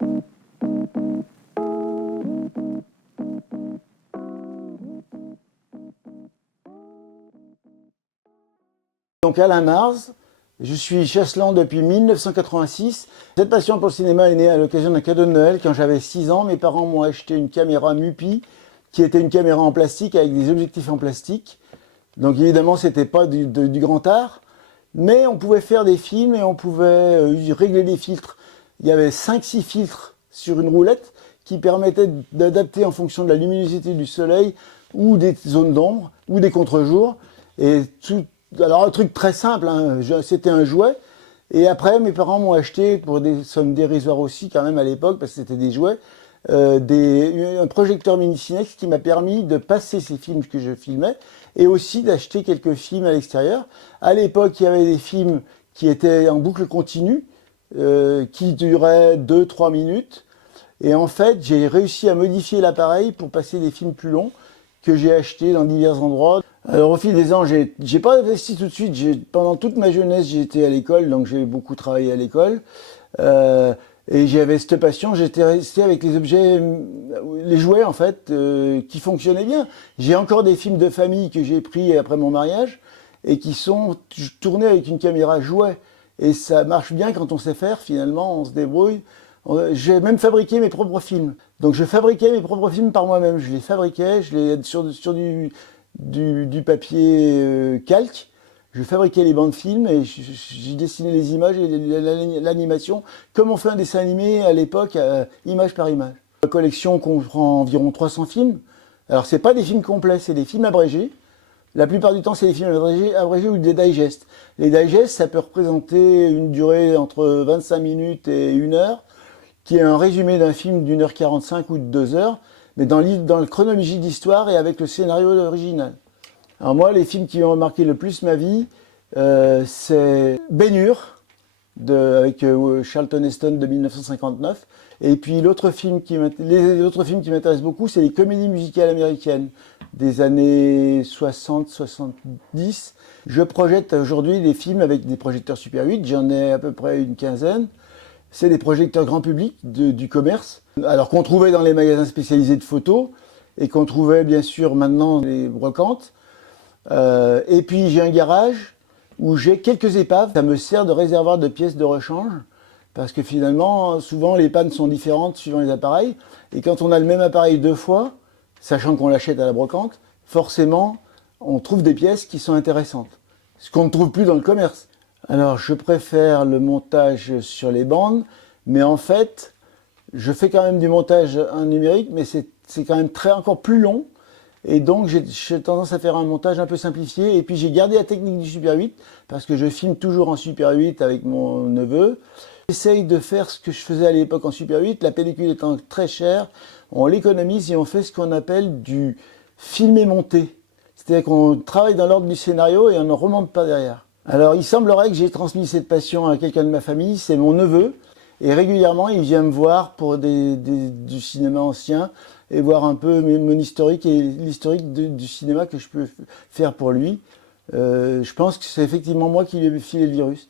Donc Alain Marz, je suis chasselant depuis 1986. Cette passion pour le cinéma est née à l'occasion d'un cadeau de Noël. Quand j'avais 6 ans, mes parents m'ont acheté une caméra Mupi, qui était une caméra en plastique avec des objectifs en plastique. Donc évidemment, c'était pas du grand art, mais on pouvait faire des films et on pouvait régler des filtres. Il y avait 5-6 filtres sur une roulette qui permettaient d'adapter en fonction de la luminosité du soleil ou des zones d'ombre ou des contre-jours. Et alors un truc très simple, hein, c'était un jouet. Et après, mes parents m'ont acheté, pour des sommes dérisoires aussi quand même à l'époque, parce que c'était des jouets, un projecteur mini Cinex qui m'a permis de passer ces films que je filmais et aussi d'acheter quelques films à l'extérieur. À l'époque, il y avait des films qui étaient en boucle continue, qui duraient 2-3 minutes. Et en fait, j'ai réussi à modifier l'appareil pour passer des films plus longs que j'ai achetés dans divers endroits. Alors au fil des ans, j'ai pas investi tout de suite. Pendant toute ma jeunesse, j'étais à l'école, donc j'ai beaucoup travaillé à l'école. Et j'avais cette passion, j'étais resté avec les objets, les jouets en fait, qui fonctionnaient bien. J'ai encore des films de famille que j'ai pris après mon mariage et qui sont tournés avec une caméra jouet. Et ça marche bien quand on sait faire, finalement, on se débrouille. J'ai même fabriqué mes propres films. Donc je fabriquais mes propres films par moi-même. Je les fabriquais, sur du papier calque. Je fabriquais les bandes films et j'ai dessiné les images et l'animation comme on fait un dessin animé à l'époque, image par image. La collection comprend environ 300 films. Alors c'est pas des films complets, c'est des films abrégés. La plupart du temps, c'est des films abrégés ou des digests. Les digests, ça peut représenter une durée entre 25 minutes et 1 heure, qui est un résumé d'un film d'1h45 ou de 2 heures, mais dans la chronologie d'histoire et avec le scénario original. Alors moi, les films qui ont marqué le plus ma vie, c'est Ben-Hur, avec Charlton Heston de 1959. Et puis les autres films qui m'intéressent beaucoup, c'est les comédies musicales américaines des années 60-70. Je projette aujourd'hui des films avec des projecteurs Super 8, j'en ai à peu près une quinzaine. C'est des projecteurs grand public du commerce, alors qu'on trouvait dans les magasins spécialisés de photos et qu'on trouvait bien sûr maintenant dans les brocantes. Et puis j'ai un garage où j'ai quelques épaves. Ça me sert de réservoir de pièces de rechange parce que finalement, souvent les pannes sont différentes suivant les appareils. Et quand on a le même appareil 2 fois, sachant qu'on l'achète à la brocante, forcément, on trouve des pièces qui sont intéressantes. Ce qu'on ne trouve plus dans le commerce. Alors, je préfère le montage sur les bandes, mais en fait, je fais quand même du montage en numérique, mais c'est quand même encore plus long. Et donc, j'ai tendance à faire un montage un peu simplifié. Et puis, j'ai gardé la technique du Super 8, parce que je filme toujours en Super 8 avec mon neveu. J'essaye de faire ce que je faisais à l'époque en Super 8, la pellicule étant très chère, on l'économise et on fait ce qu'on appelle du filmé monté. C'est-à-dire qu'on travaille dans l'ordre du scénario et on ne remonte pas derrière. Alors, il semblerait que j'ai transmis cette passion à quelqu'un de ma famille, c'est mon neveu. Et régulièrement, il vient me voir pour du cinéma ancien et voir un peu mon historique et l'historique du cinéma que je peux faire pour lui. Je pense que c'est effectivement moi qui lui ai filé le virus.